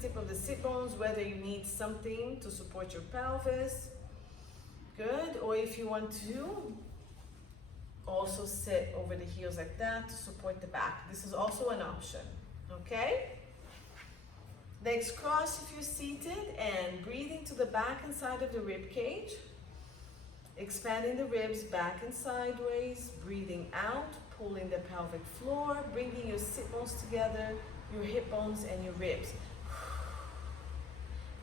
tip of the sit bones, whether you need something to support your pelvis. Good. Or if you want to also sit over the heels like that to support the back. This is also an option. Okay? Legs crossed if you're seated, and breathing to the back and side of the rib cage. Expanding the ribs back and sideways, breathing out, pulling the pelvic floor, bringing your sit bones together, your hip bones and your ribs.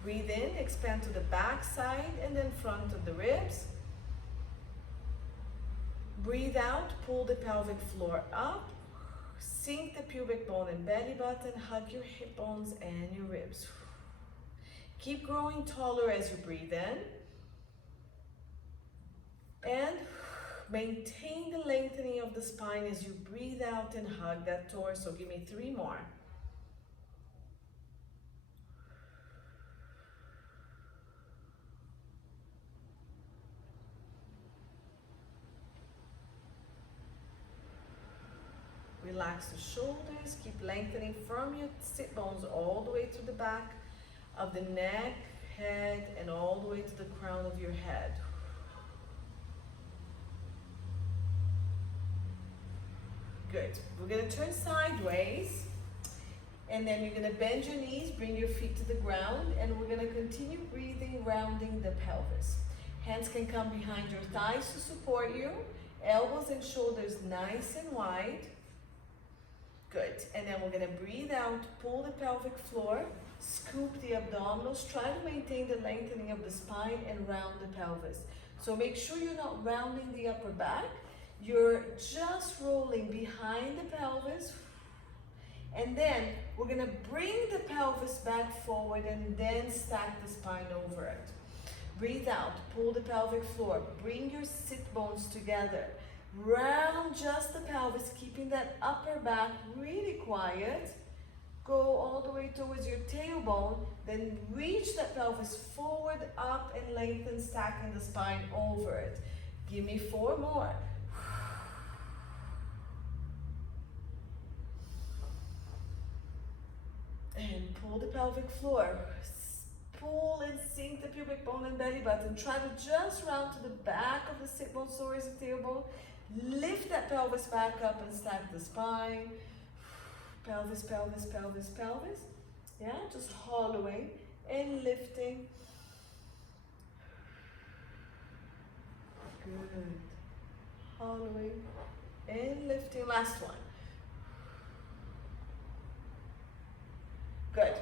Breathe in, expand to the back side and then front of the ribs. Breathe out, pull the pelvic floor up, sink the pubic bone and belly button, hug your hip bones and your ribs. Keep growing taller as you breathe in. And maintain the lengthening of the spine as you breathe out and hug that torso. Give me 3 more. Relax the shoulders. Keep lengthening from your sit bones all the way to the back of the neck, head, and all the way to the crown of your head. Good. We're going to turn sideways, and then you're going to bend your knees, bring your feet to the ground, and we're going to continue breathing, rounding the pelvis. Hands can come behind your thighs to support you. Elbows and shoulders nice and wide. Good. And then we're going to breathe out, pull the pelvic floor, scoop the abdominals, try to maintain the lengthening of the spine and round the pelvis. So make sure you're not rounding the upper back. You're just rolling behind the pelvis, and then we're going to bring the pelvis back forward and then stack the spine over it. Breathe out, pull the pelvic floor, bring your sit bones together, round just the pelvis, keeping that upper back really quiet. Go all the way towards your tailbone, then reach that pelvis forward, up, and lengthen, stacking the spine over it. Give me 4 more. And pull the pelvic floor. Pull and sink the pubic bone and belly button. Try to just round to the back of the sit bone towards the tailbone. Lift that pelvis back up and stack the spine. Pelvis, pelvis, pelvis, pelvis. Yeah, just hollowing and lifting. Good. Hollowing and lifting. Last one. Good.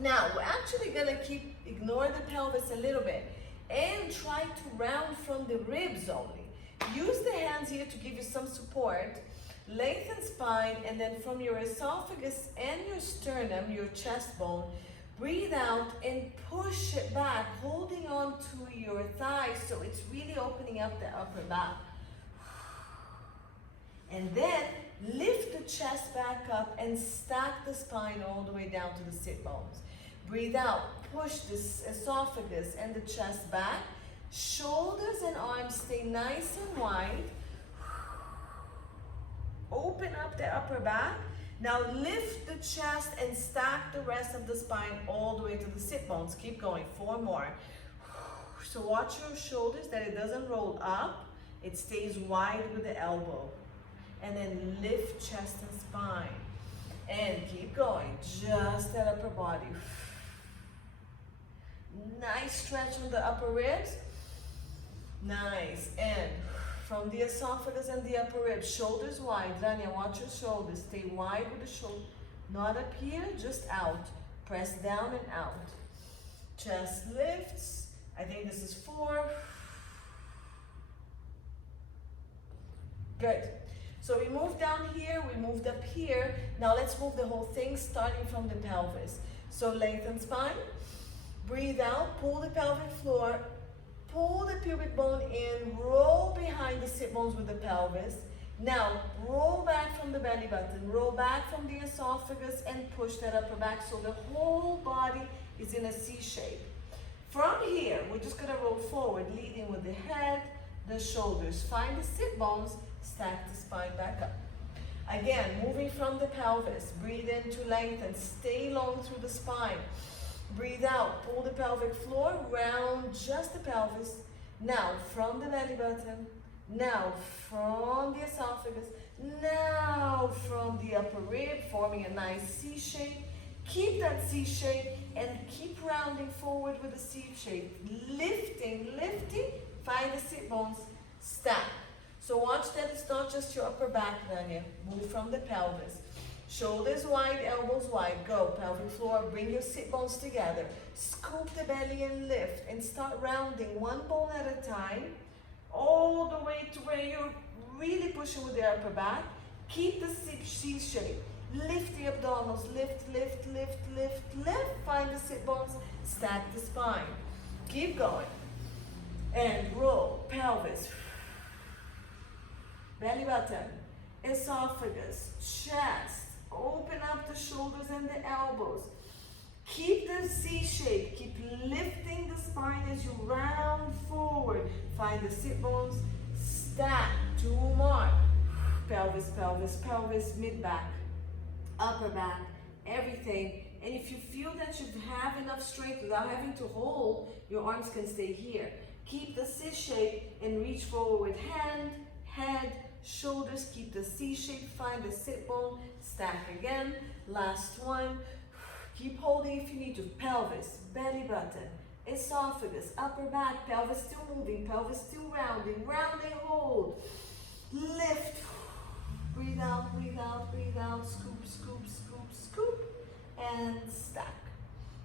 Now, we're actually going to ignore the pelvis a little bit and try to round from the ribs only. Use the hands here to give you some support. Lengthen spine, and then from your esophagus and your sternum, your chest bone, breathe out and push it back, holding on to your thighs so it's really opening up the upper back. And then lift the chest back up and stack the spine all the way down to the sit bones. Breathe out, push the esophagus and the chest back. Shoulders and arms stay nice and wide. Open up the upper back. Now lift the chest and stack the rest of the spine all the way to the sit bones. Keep going, 4 more. So watch your shoulders that it doesn't roll up. It stays wide with the elbow. And then lift chest and spine. And keep going, just that upper body. Nice stretch on the upper ribs. Nice. And from the esophagus and the upper ribs, shoulders wide. Rania, watch your shoulders. Stay wide with the shoulder. Not up here, just out. Press down and out. Chest lifts. I think this is 4. Good. So we moved down here, we moved up here. Now let's move the whole thing starting from the pelvis. So lengthen spine. Breathe out, pull the pelvic floor. Pull the pubic bone in, roll behind the sit bones with the pelvis. Now, roll back from the belly button, roll back from the esophagus and push that upper back so the whole body is in a C shape. From here, we're just gonna roll forward, leading with the head, the shoulders. Find the sit bones, stack the spine back up. Again, moving from the pelvis. Breathe in to lengthen. Stay long through the spine. Breathe out. Pull the pelvic floor. Round just the pelvis. Now from the belly button. Now from the esophagus. Now from the upper rib, forming a nice C shape. Keep that C shape and keep rounding forward with a C shape. Lifting, lifting. Find the sit bones. Stack. So watch that it's not just your upper back, Danya. Move from the pelvis. Shoulders wide, elbows wide. Go. Pelvic floor. Bring your sit bones together. Scoop the belly and lift. And start rounding one bone at a time. All the way to where you're really pushing with the upper back. Keep the C shape. Lift the abdominals. Lift, lift, lift, lift, lift. Find the sit bones. Stack the spine. Keep going. And roll. Pelvis. Belly button. Esophagus. Chest. Open up the shoulders and the elbows. Keep the C shape. Keep lifting the spine as you round forward. Find the sit bones. Stack. 2 more. Pelvis, pelvis, pelvis, mid back, upper back, everything. And if you feel that you have enough strength without having to hold, your arms can stay here. Keep the C shape and reach forward with hand, head, shoulders. Keep the C shape. Find the sit bone. Stack again. Last one. Keep holding if you need to. Pelvis, belly button, esophagus, upper back, pelvis still moving, pelvis still rounding, rounding, hold. Lift. Breathe out, breathe out, breathe out. Scoop, scoop, scoop, scoop. And stack.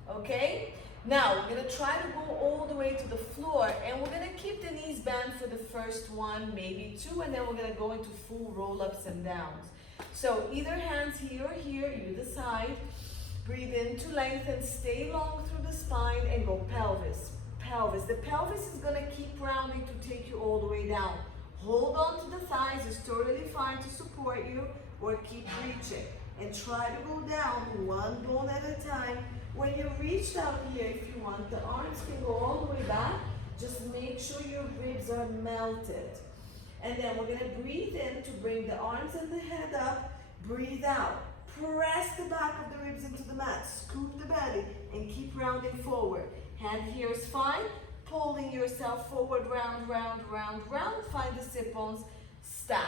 Okay? Now, we're going to try to go all the way to the floor, and we're going to keep the knees bent for the first one, maybe 2, and then we're going to go into full roll-ups and downs. So either hands here or here, you decide. Breathe in to lengthen, stay long through the spine, and go pelvis, pelvis. The pelvis is going to keep rounding to take you all the way down. Hold on to the thighs, it's totally fine to support you, or keep reaching. And try to go down one bone at a time. When you reach down here, if you want, the arms can go all the way back. Just make sure your ribs are melted. And then we're going to breathe in to bring the arms and the head up. Breathe out. Press the back of the ribs into the mat. Scoop the belly and keep rounding forward. Hand here is fine. Pulling yourself forward, round, round, round, round. Find the sit bones. Stack.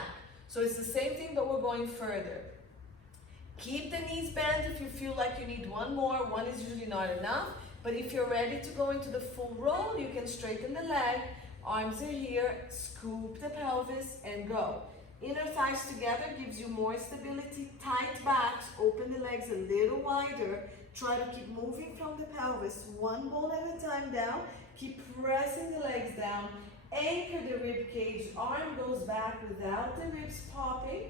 So it's the same thing, but we're going further. Keep the knees bent if you feel like you need one more. One is usually not enough. But if you're ready to go into the full roll, you can straighten the leg. Arms are here. Scoop the pelvis and go. Inner thighs together gives you more stability. Tight backs. Open the legs a little wider. Try to keep moving from the pelvis. One bone at a time down. Keep pressing the legs down. Anchor the rib cage. Arm goes back without the ribs popping.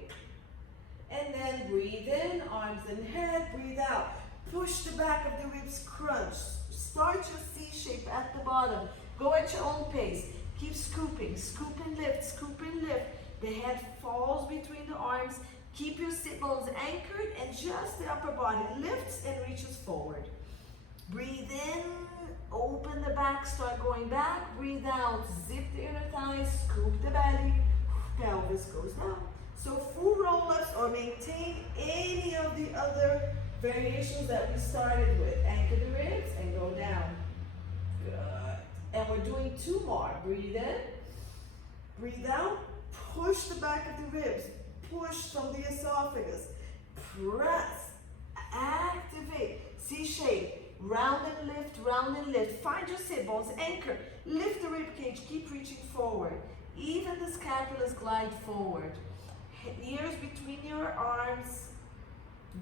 And then breathe in, arms and head, breathe out. Push the back of the ribs, crunch. Start your C shape at the bottom. Go at your own pace. Keep scooping, scoop and lift, scoop and lift. The head falls between the arms. Keep your sit bones anchored and just the upper body lifts and reaches forward. Breathe in, open the back, start going back. Breathe out, zip the inner thighs, scoop the belly, pelvis goes down. So full roll-ups or maintain any of the other variations that we started with. Anchor the ribs and go down. Good. And we're doing 2 more. Breathe in, breathe out, push the back of the ribs, push from the esophagus, press, activate, C shape, round and lift. Find your sit bones, anchor, lift the rib cage, keep reaching forward. Even the scapulas glide forward. Ears between your arms.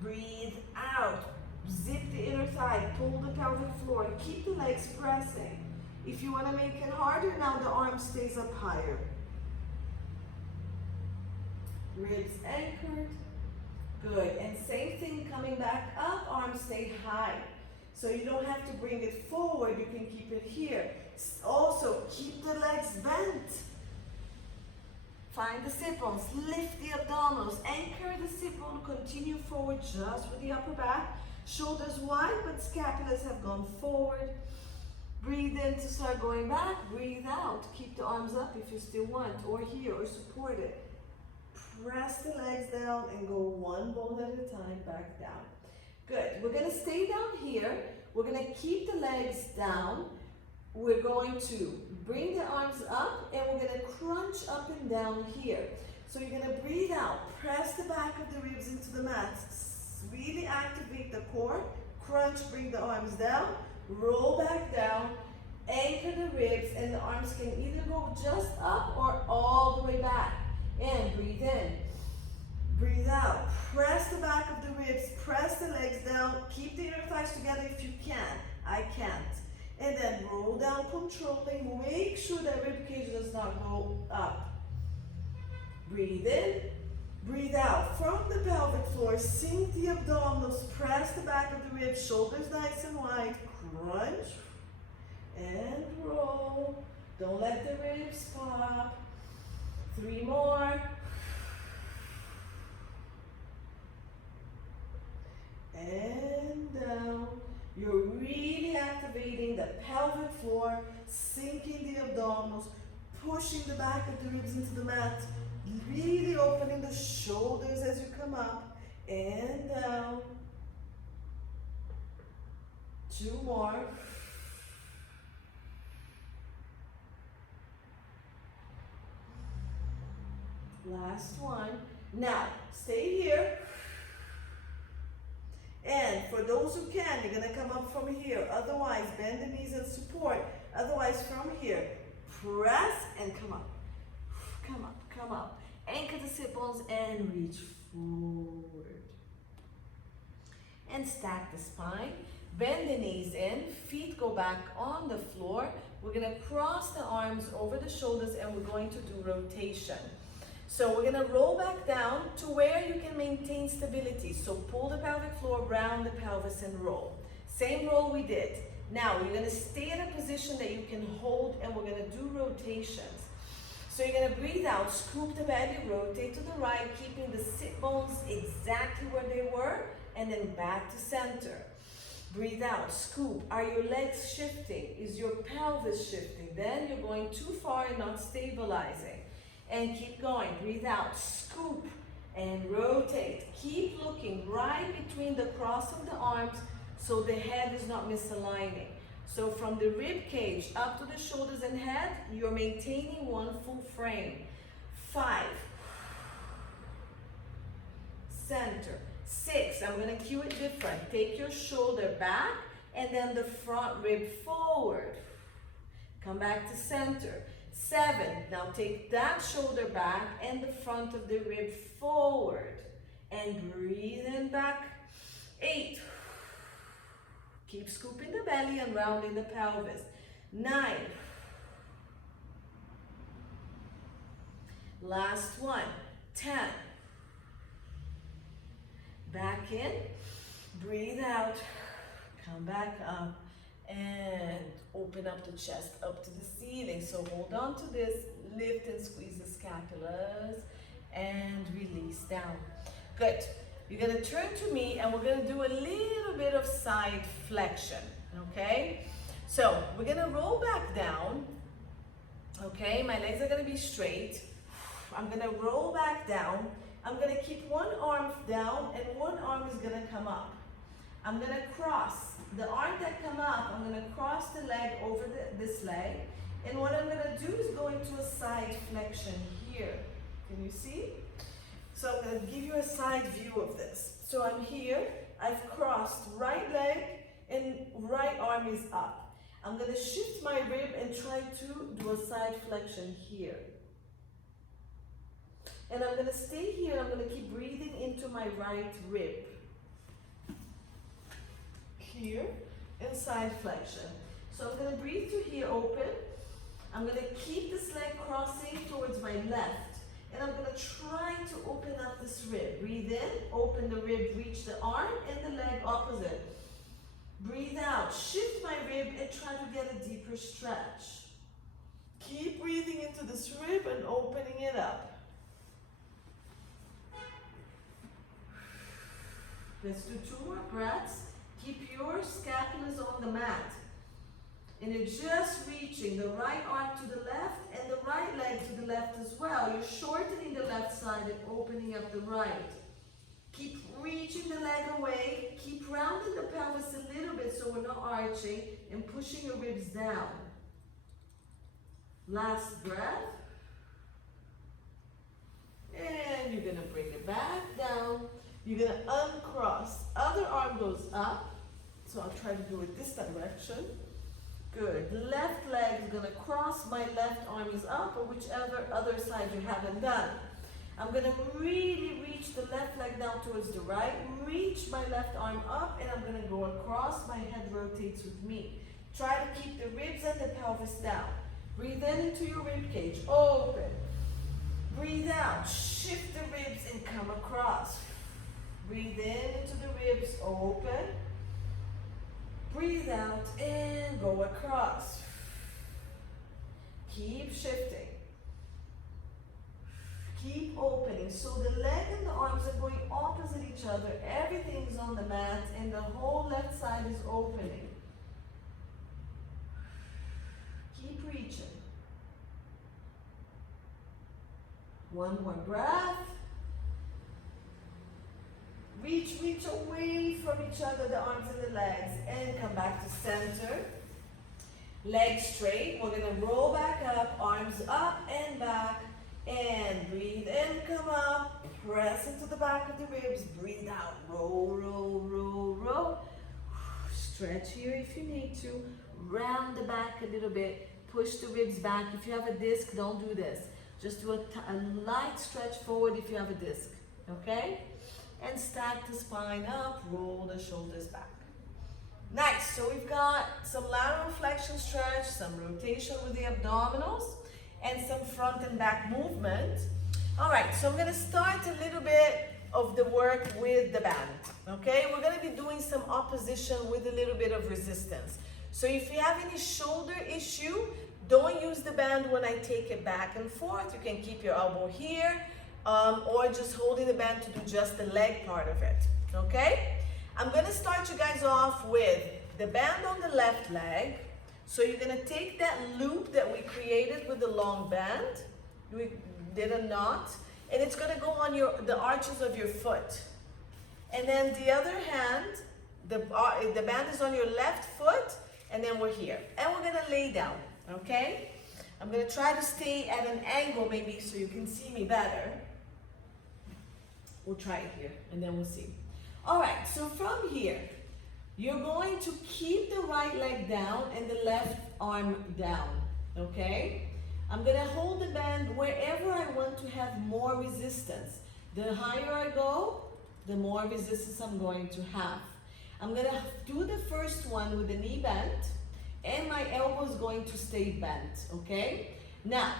Breathe out. Zip the inner thigh. Pull the pelvic floor. Keep the legs pressing. If you want to make it harder, now the arm stays up higher. Ribs anchored. Good. And same thing coming back up. Arms stay high. So you don't have to bring it forward. You can keep it here. Also, keep the legs bent. Find the sit bones, lift the abdominals, anchor the sit bone, continue forward just with the upper back. Shoulders wide, but scapulas have gone forward. Breathe in to start going back, breathe out. Keep the arms up if you still want, or here, or support it. Press the legs down and go one bone at a time back down. Good. We're going to stay down here. We're going to keep the legs down. We're going to bring the arms up and we're going to crunch up and down here. So you're going to breathe out. Press the back of the ribs into the mat. Really activate the core. Crunch, bring the arms down. Roll back down. Anchor the ribs and the arms can either go just up or all the way back. And breathe in. Breathe out. Press the back of the ribs. Press the legs down. Keep the inner thighs together if you can. I can't. And then roll down, controlling. Make sure that rib cage does not go up. Breathe in. Breathe out. From the pelvic floor, sink the abdominals. Press the back of the ribs. Shoulders nice and wide. Crunch. And roll. Don't let the ribs pop. 3 more. And down. You're really activating the pelvic floor, sinking the abdominals, pushing the back of the ribs into the mat, really opening the shoulders as you come up and down. 2 more. Last one. Now, stay here. And for those who can, you're going to come up from here. Otherwise, bend the knees and support. Otherwise, from here, press and come up. Come up, come up. Anchor the sit bones and reach forward. And stack the spine. Bend the knees in. Feet go back on the floor. We're going to cross the arms over the shoulders and we're going to do rotation. So we're going to roll back down to where you can maintain stability. So pull the pelvic floor, round the pelvis and roll. Same roll we did. Now you're going to stay in a position that you can hold and we're going to do rotations. So you're going to breathe out, scoop the belly, rotate to the right, keeping the sit bones exactly where they were and then back to center. Breathe out, scoop. Are your legs shifting? Is your pelvis shifting? Then you're going too far and not stabilizing. And keep going. Breathe out, scoop and rotate. Keep looking right between the cross of the arms so the head is not misaligning. So from the rib cage up to the shoulders and head, you're maintaining one full frame. 5. Center. 6. I'm going to cue it different. Take your shoulder back and then the front rib forward. Come back to center. 7. Now take that shoulder back and the front of the rib forward. And breathe in back. 8. Keep scooping the belly and rounding the pelvis. 9. Last one. 10. Back in. Breathe out. Come back up. And open up the chest up to the ceiling. So hold on to this, lift and squeeze the scapulas and release down. Good. You're going to turn to me and we're going to do a little bit of side flexion, okay? So we're going to roll back down, okay? My legs are going to be straight. I'm going to roll back down. I'm going to keep one arm down and one arm is going to come up. I'm going to cross. The arm that come up, I'm going to cross the leg over this leg. And what I'm going to do is go into a side flexion here. Can you see? So I'm going to give you a side view of this. So I'm here. I've crossed right leg and right arm is up. I'm going to shift my rib and try to do a side flexion here. And I'm going to stay here. I'm going to keep breathing into my right rib. Here and side flexion. So I'm going to breathe to here, open. I'm going to keep this leg crossing towards my left. And I'm going to try to open up this rib. Breathe in, open the rib, reach the arm and the leg opposite. Breathe out, shift my rib and try to get a deeper stretch. Keep breathing into this rib and opening it up. Let's do 2 more breaths. Keep your scapulas on the mat. And you're just reaching the right arm to the left and the right leg to the left as well. You're shortening the left side and opening up the right. Keep reaching the leg away. Keep rounding the pelvis a little bit so we're not arching, and pushing your ribs down. Last breath. And you're going to bring it back down. You're going to uncross. Other arm goes up. So I'll try to do it this direction. Good. Left leg is going to cross. My left arm is up, or whichever other side you haven't done. I'm going to really reach the left leg down towards the right. Reach my left arm up, and I'm going to go across. My head rotates with me. Try to keep the ribs and the pelvis down. Breathe in into your rib cage. Open. Breathe out. Shift the ribs and come across. Breathe in into the ribs. Open. Breathe out and go across. Keep shifting. Keep opening. So the leg and the arms are going opposite each other. Everything's on the mat and the whole left side is opening. Keep reaching. One more breath. Reach away from each other, the arms and the legs, and come back to center. Legs straight. We're going to roll back up, arms up and back, and breathe in, come up, press into the back of the ribs, breathe out, roll, roll, roll, roll. Stretch here if you need to. Round the back a little bit, push the ribs back. If you have a disc, don't do this. Just do a light stretch forward if you have a disc, okay? And stack the spine up, roll the shoulders back. Nice, so we've got some lateral flexion stretch, some rotation with the abdominals, and some front and back movement. All right, so I'm gonna start a little bit of the work with the band, okay? We're gonna be doing some opposition with a little bit of resistance. So if you have any shoulder issue, don't use the band when I take it back and forth. You can keep your elbow here, or just holding the band to do just the leg part of it, okay? I'm gonna start you guys off with the band on the left leg. So you're gonna take that loop that we created with the long band, we did a knot, and it's gonna go on the arches of your foot. And then the other hand, the band is on your left foot, and then we're here. And we're gonna lay down, okay? I'm gonna try to stay at an angle maybe so you can see me better. We'll try it here, and then we'll see. All right, so from here, you're going to keep the right leg down and the left arm down, okay? I'm gonna hold the band wherever I want to have more resistance. The higher I go, the more resistance I'm going to have. I'm gonna do the first one with the knee bent, and my elbow is going to stay bent, okay? Now,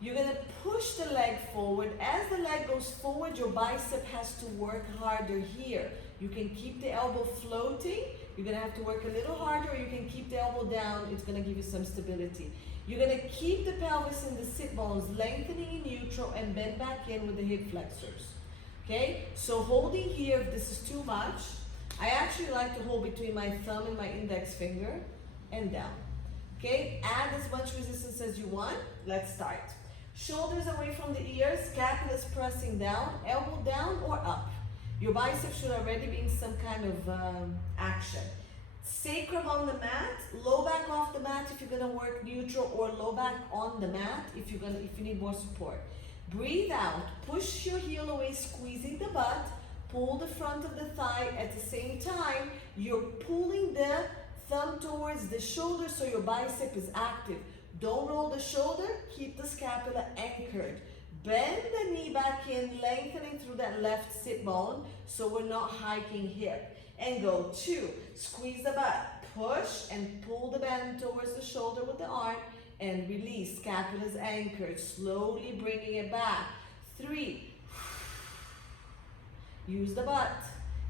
you're gonna push the leg forward. As the leg goes forward, your bicep has to work harder here. You can keep the elbow floating. You're gonna have to work a little harder, or you can keep the elbow down. It's gonna give you some stability. You're gonna keep the pelvis and the sit bones lengthening in neutral and bend back in with the hip flexors, okay? So holding here, if this is too much, I actually like to hold between my thumb and my index finger and down, okay? Add as much resistance as you want. Let's start. Shoulders away from the ears, scapulas pressing down, elbow down or up. Your biceps should already be in some kind of action. Sacrum on the mat, low back off the mat if you're gonna work neutral, or low back on the mat if you need more support. Breathe out, push your heel away, squeezing the butt, pull the front of the thigh. At the same time, you're pulling the thumb towards the shoulder so your bicep is active. Don't roll the shoulder, keep the scapula anchored. Bend the knee back in, lengthening through that left sit bone so we're not hiking hip. And go 2, squeeze the butt, push and pull the band towards the shoulder with the arm, and release, scapula's anchored, slowly bringing it back. 3, use the butt,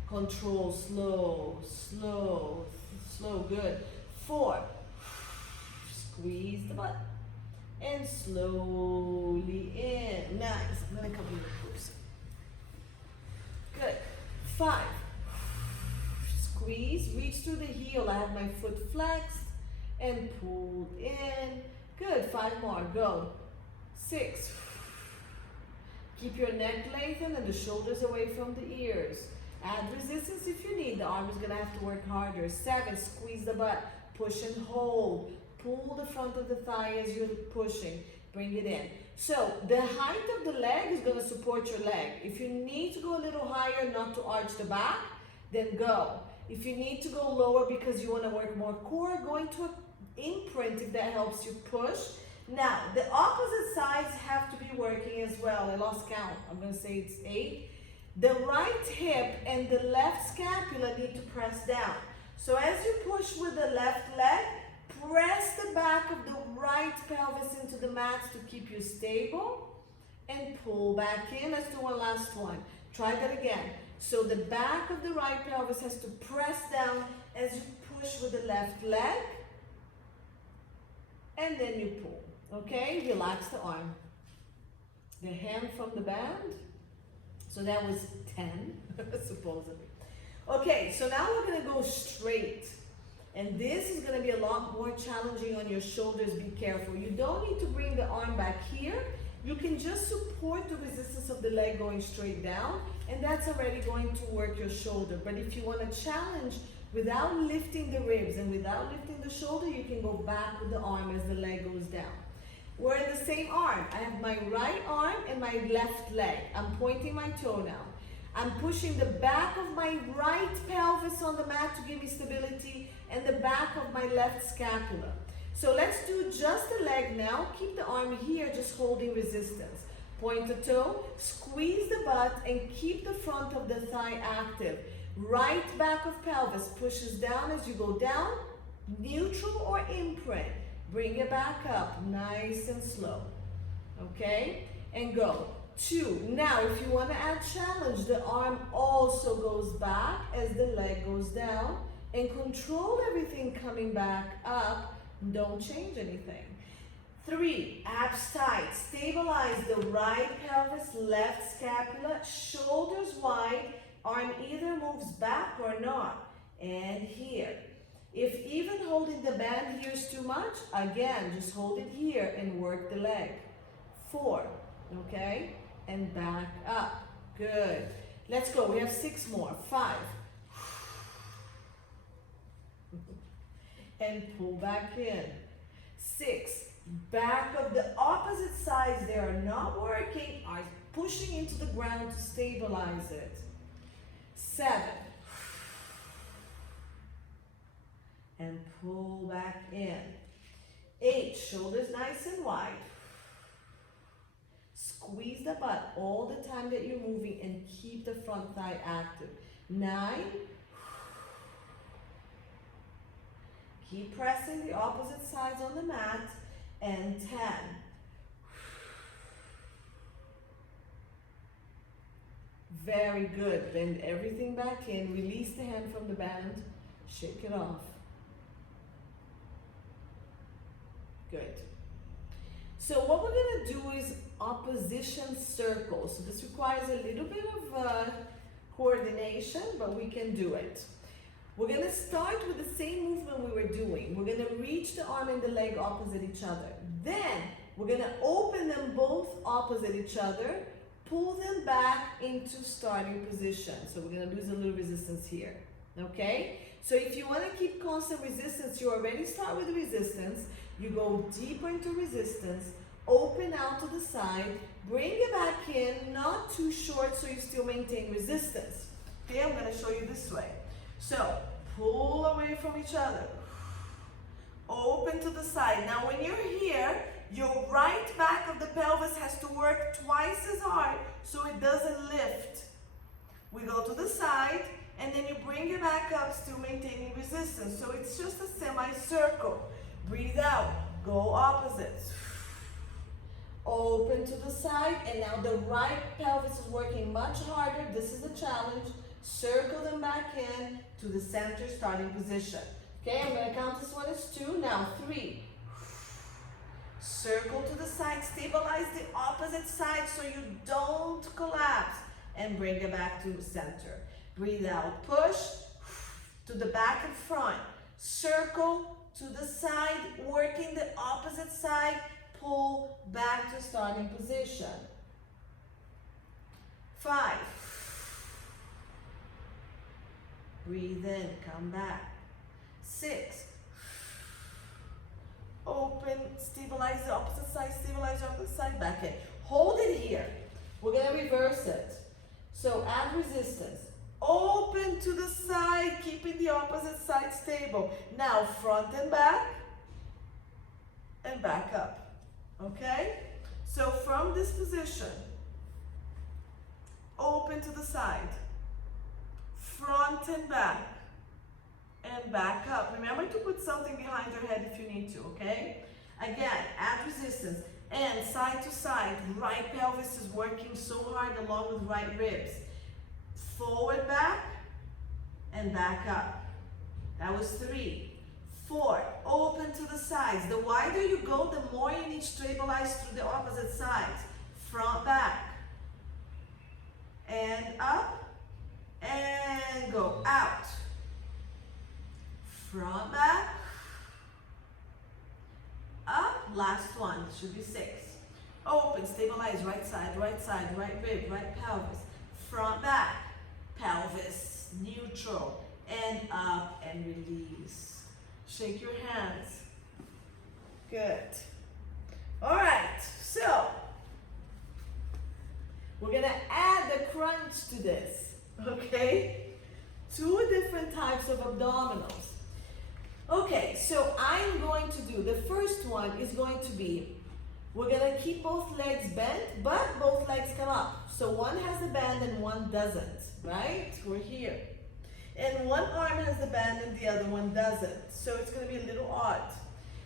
control, slow, slow, slow, good. 4, squeeze the butt and slowly in. Nice. I'm gonna come here closer. Good. 5. Squeeze, reach through the heel. I have my foot flexed. and pull in. Good, 5 more, go. 6. Keep your neck lengthened and the shoulders away from the ears. Add resistance if you need. The arm is gonna have to work harder. 7, squeeze the butt, push and hold. Pull the front of the thigh as you're pushing. Bring it in. So the height of the leg is gonna support your leg. If you need to go a little higher, not to arch the back, then go. If you need to go lower because you wanna work more core, go into an imprint if that helps you push. Now, the opposite sides have to be working as well. I lost count. I'm gonna say it's 8. The right hip and the left scapula need to press down. So as you push with the left leg, press the back of the right pelvis into the mat to keep you stable and pull back in. Let's do one last one. Try that again. So the back of the right pelvis has to press down as you push with the left leg and then you pull. Okay, relax the arm. The hand from the band. So that was 10, supposedly. Okay, so now we're gonna go straight. And this is gonna be a lot more challenging on your shoulders, be careful. You don't need to bring the arm back here. You can just support the resistance of the leg going straight down, and that's already going to work your shoulder. But if you wanna challenge without lifting the ribs and without lifting the shoulder, you can go back with the arm as the leg goes down. We're in the same arm. I have my right arm and my left leg. I'm pointing my toe now. I'm pushing the back of my right pelvis on the mat to give me stability and the back of my left scapula. So let's do just the leg now. Keep the arm here, just holding resistance. Point the toe, squeeze the butt, and keep the front of the thigh active. Right back of pelvis pushes down as you go down, neutral or imprint. Bring it back up, nice and slow. Okay? And go. 2. Now, if you want to add challenge, the arm also goes back as the leg goes down. And control everything coming back up. Don't change anything. 3. Abs tight. Stabilize the right pelvis, left scapula, shoulders wide. Arm either moves back or not. And here. If even holding the band here is too much, again, just hold it here and work the leg. 4, okay? And back up. Good. Let's go. We have 6 more. 5. And pull back in. 6. Back of the opposite sides, they are not working, are pushing into the ground to stabilize it. 7. And pull back in. 8, shoulders nice and wide. Squeeze the butt all the time that you're moving and keep the front thigh active. 9. Keep pressing the opposite sides on the mat. And 10. Very good. Bend everything back in. Release the hand from the band. Shake it off. Good. So what we're going to do is opposition circles. So this requires a little bit of coordination, but we can do it. We're going to start with the same movement we were doing. We're going to reach the arm and the leg opposite each other. Then we're going to open them both opposite each other, pull them back into starting position. So we're going to lose a little resistance here. Okay? So if you want to keep constant resistance, you already start with resistance. You go deeper into resistance, open out to the side, bring it back in, not too short so you still maintain resistance. Okay, I'm going to show you this way. So, pull away from each other. Open to the side. Now when you're here, your right back of the pelvis has to work twice as hard so it doesn't lift. We go to the side and then you bring it back up, still maintaining resistance. So it's just a semicircle. Breathe out. Go opposites. Open to the side, and now the right pelvis is working much harder. This is a challenge. Circle them back in to the center starting position. Okay, I'm going to count this one as 2. Now 3. Circle to the side. Stabilize the opposite side so you don't collapse. And bring it back to the center. Breathe out. Push to the back and front. Circle to the side, working the opposite side, pull back to starting position. 5. Breathe in, come back. 6. Open, stabilize the opposite side, stabilize the opposite side, back in. Hold it here. We're gonna reverse it. So add resistance. Open to the side, keeping the opposite side stable. Now front and back up, okay? So from this position, open to the side, front and back up. Remember to put something behind your head if you need to, okay? Again, add resistance. And side to side, right pelvis is working so hard along with right ribs. Forward, back, and back up. That was 3. 4, open to the sides. The wider you go, the more you need to stabilize through the opposite sides. Front, back, and up, and go out. Front, back, up, last one, should be 6. Open, stabilize, right side, right rib, right pelvis. Front, back, pelvis, neutral, and up, and release. Shake your hands. Good. All right, so we're gonna add the crunch to this, okay? 2 different types of abdominals. Okay, so I'm going to do, the first one is going to be, we're gonna keep both legs bent, but both legs come up. So one has a band and one doesn't, right? We're here. And one arm has the band and the other one doesn't. So it's gonna be a little odd.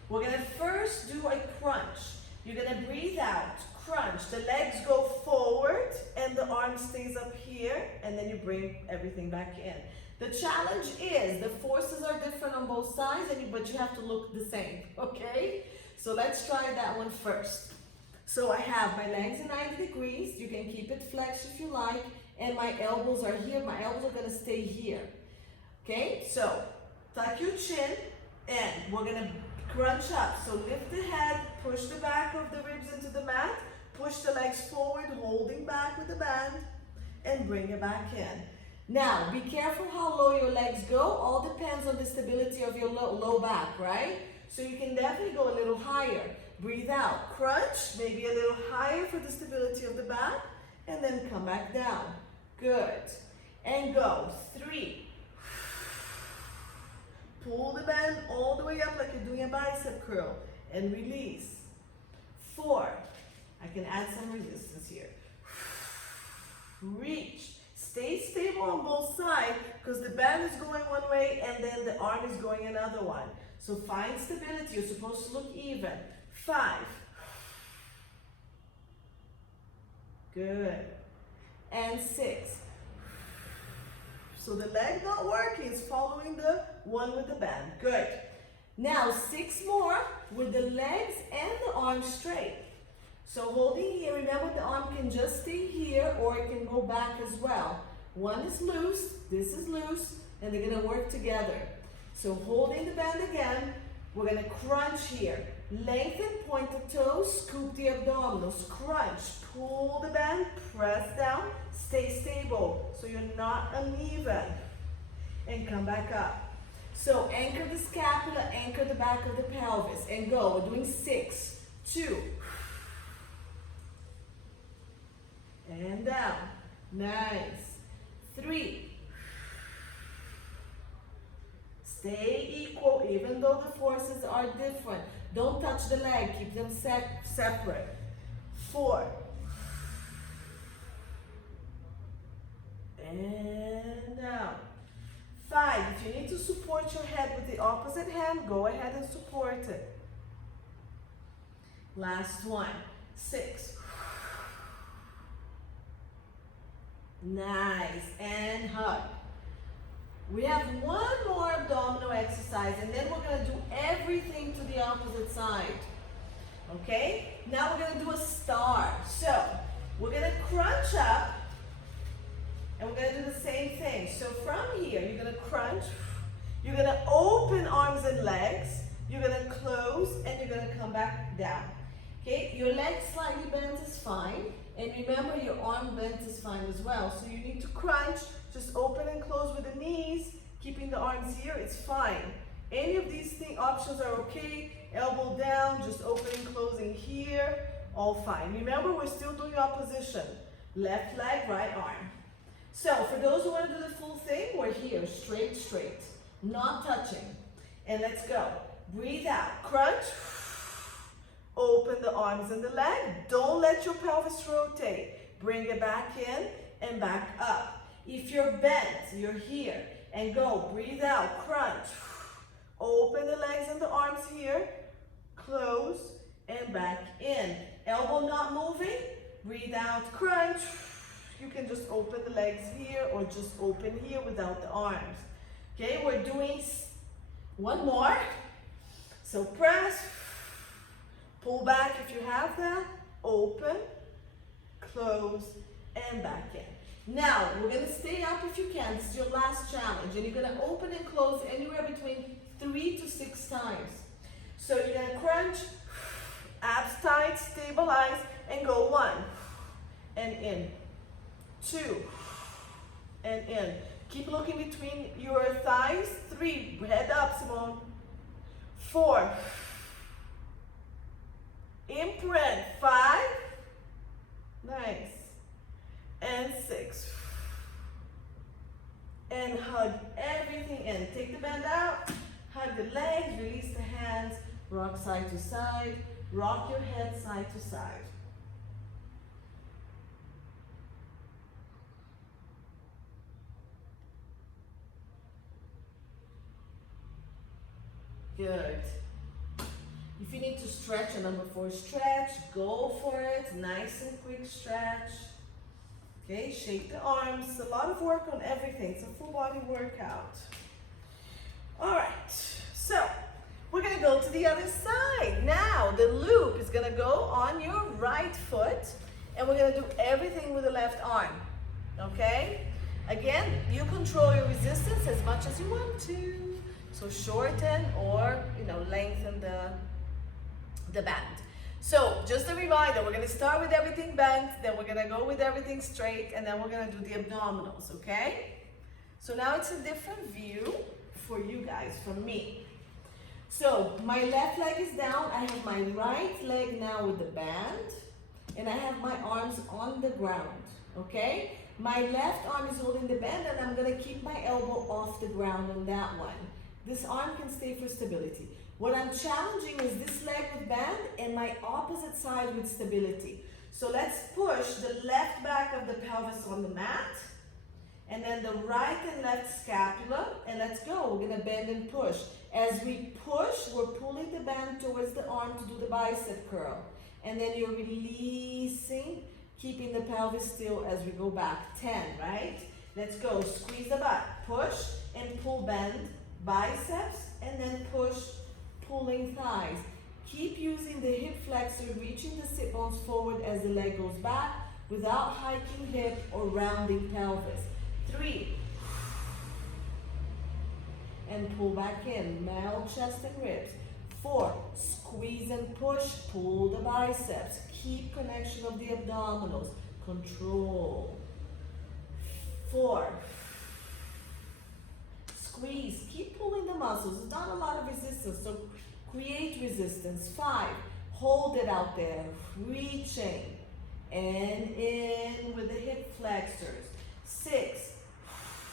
We're gonna first do a crunch. You're gonna breathe out, crunch. The legs go forward and the arm stays up here, and then you bring everything back in. The challenge is the forces are different on both sides, but you have to look the same, okay? So let's try that one first. So I have my legs at 90 degrees. You can keep it flexed if you like. And my elbows are here. My elbows are gonna stay here. Okay, so tuck your chin and we're gonna crunch up. So lift the head, push the back of the ribs into the mat, push the legs forward, holding back with the band, and bring it back in. Now, be careful how low your legs go. All depends on the stability of your low back, right? So you can definitely go a little higher. Breathe out, crunch, maybe a little higher for the stability of the back, and then come back down. Good. And go. 3. Pull the band all the way up like you're doing a bicep curl, and release. 4. I can add some resistance here. Reach. Stay stable on both sides because the band is going one way and then the arm is going another one. So find stability. You're supposed to look even. 5. Good. And 6. So the leg not working, it's following the one with the band. Good. Now 6 more with the legs and the arms straight. So holding here, remember the arm can just stay here or it can go back as well. One is loose, this is loose, and they're gonna work together. So holding the band again, we're gonna crunch here. Lengthen pointed toes, scoop the abdominals, crunch, pull the band, press down, stay stable so you're not uneven, and come back up. So anchor the scapula, anchor the back of the pelvis, and go. We're doing 6, 2, and down. Nice. 3. Stay equal even though the forces are different. Don't touch the leg, keep them separate. 4. And down. 5. If you need to support your head with the opposite hand, go ahead and support it. Last one. 6. Nice. And hug. We have one more abdominal exercise and then we're going to do everything to the opposite side. Okay? Now we're going to do a star. So we're going to crunch up and we're going to do the same thing. So from here, you're going to crunch. You're going to open arms and legs You're gonna close and you're gonna come back down. Okay, your leg slightly bent is fine. And remember, your arm bent is fine as well. So you need to crunch, just open and close with the knees, keeping the arms here, it's fine. Any of these options are okay. Elbow down, just opening, closing here, all fine. Remember, we're still doing opposition. Left leg, right arm. So for those who want to do the full thing, we're here, straight, straight, not touching. And let's go. Breathe out, crunch. Open the arms and the leg. Don't let your pelvis rotate. Bring it back in and back up. If you're bent, you're here. And go, breathe out, crunch. Open the legs and the arms here. Close and back in. Elbow not moving. Breathe out, crunch. You can just open the legs here or just open here without the arms. Okay, we're doing one more. So press. Pull back if you have that, open, close, and back in. Now, we're gonna stay up if you can. This is your last challenge. And you're gonna open and close anywhere between 3 to 6 times. So you're gonna crunch, abs tight, stabilize, and go 1, and in, 2, and in. Keep looking between your thighs, 3, head up, Simone, 4, imprint, 5, nice, and 6, and hug everything in. Take the band out, hug the legs, release the hands, rock side to side, rock your head side to side. Good. If you need to stretch a number 4 stretch, go for it. Nice and quick stretch. Okay, shake the arms. A lot of work on everything. It's a full body workout. All right, so we're gonna go to the other side. Now the loop is gonna go on your right foot and we're gonna do everything with the left arm, okay? Again, you control your resistance as much as you want to. So shorten or, lengthen the band. So just a reminder, we're gonna start with everything bent, then we're gonna go with everything straight, and then we're gonna do the abdominals, okay? So now it's a different view for you guys, from me. So my left leg is down, I have my right leg now with the band, and I have my arms on the ground, okay? My left arm is holding the band, and I'm gonna keep my elbow off the ground on that one. This arm can stay for stability. What I'm challenging is this leg with band and my opposite side with stability. So let's push the left back of the pelvis on the mat, and then the right and left scapula, and let's go. We're gonna bend and push. As we push, we're pulling the band towards the arm to do the bicep curl. And then you're releasing, keeping the pelvis still as we go back. 10, right? Let's go. Squeeze the butt. Push and pull, bend biceps, and then push, pulling thighs. Keep using the hip flexor, reaching the sit bones forward as the leg goes back without hiking hip or rounding pelvis. 3. And pull back in, melt chest and ribs. 4. Squeeze and push, pull the biceps. Keep connection of the abdominals. Control. 4. Squeeze, keep pulling the muscles. There's not a lot of resistance, so create resistance. 5, hold it out there, reaching, and in with the hip flexors. 6,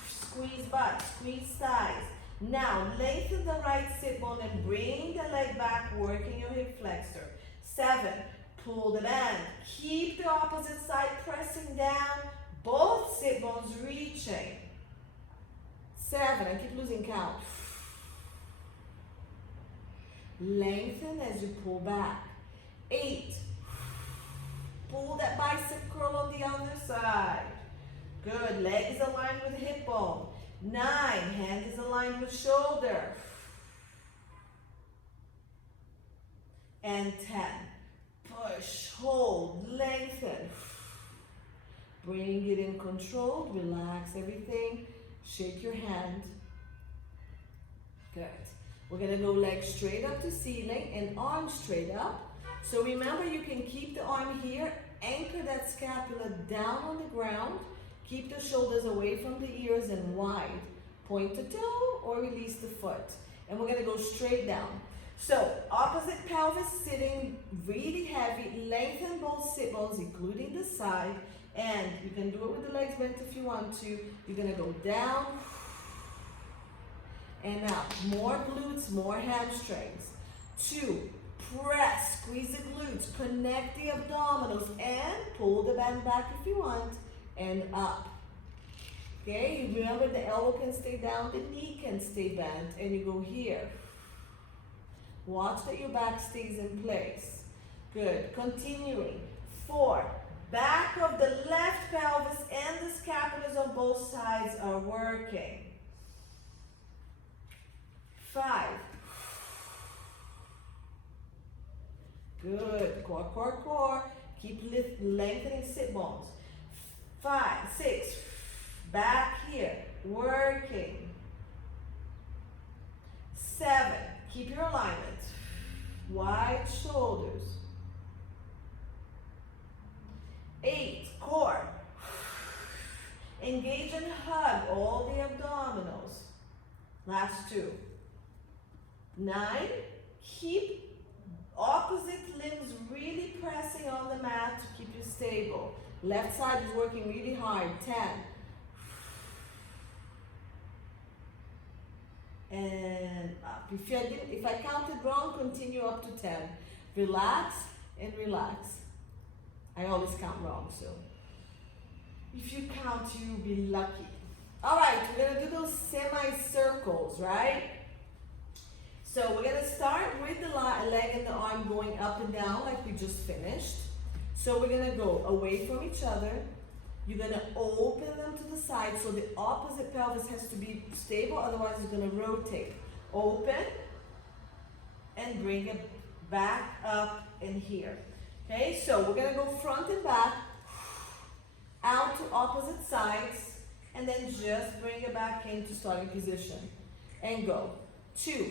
squeeze butt, squeeze thighs. Now, lengthen the right sit bone and bring the leg back, working your hip flexor. 7, pull the band. Keep the opposite side pressing down, both sit bones reaching. 7, I keep losing count. Lengthen as you pull back. 8, pull that bicep curl on the other side. Good, leg is aligned with hip bone. 9, hand is aligned with shoulder. And 10, push, hold, lengthen. Bring it in control, relax everything. Shake your hand. Good. We're gonna go legs straight up to ceiling and arms straight up. So remember, you can keep the arm here, anchor that scapula down on the ground, keep the shoulders away from the ears and wide. Point the toe or release the foot. And we're gonna go straight down. So opposite pelvis sitting really heavy, lengthen both sit bones, including the side, and you can do it with the legs bent if you want to. You're gonna go down and up. More glutes, more hamstrings. 2, press, squeeze the glutes, connect the abdominals, and pull the band back if you want, and up. Okay, remember the elbow can stay down, the knee can stay bent, and you go here. Watch that your back stays in place. Good, continuing. 4, back of the left pelvis and the scapulas on both sides are working. 5. Good, core, core, core. Keep lengthening sit bones. 5, 6, back here, working. 7, keep your alignment. Wide shoulders. 8, core. Engage and hug all the abdominals. Last 2. 9, keep opposite limbs really pressing on the mat to keep you stable. Left side is working really hard. 10. And up. If I counted wrong, continue up to 10. Relax and relax. I always count wrong, so if you count, you'll be lucky. All right, we're gonna do those semicircles, right? So we're gonna start with the leg and the arm going up and down like we just finished. So we're gonna go away from each other. You're gonna open them to the side so the opposite pelvis has to be stable, otherwise it's gonna rotate. Open and bring it back up in here. Okay, so we're gonna go front and back, out to opposite sides, and then just bring it back into starting position. And go. 2,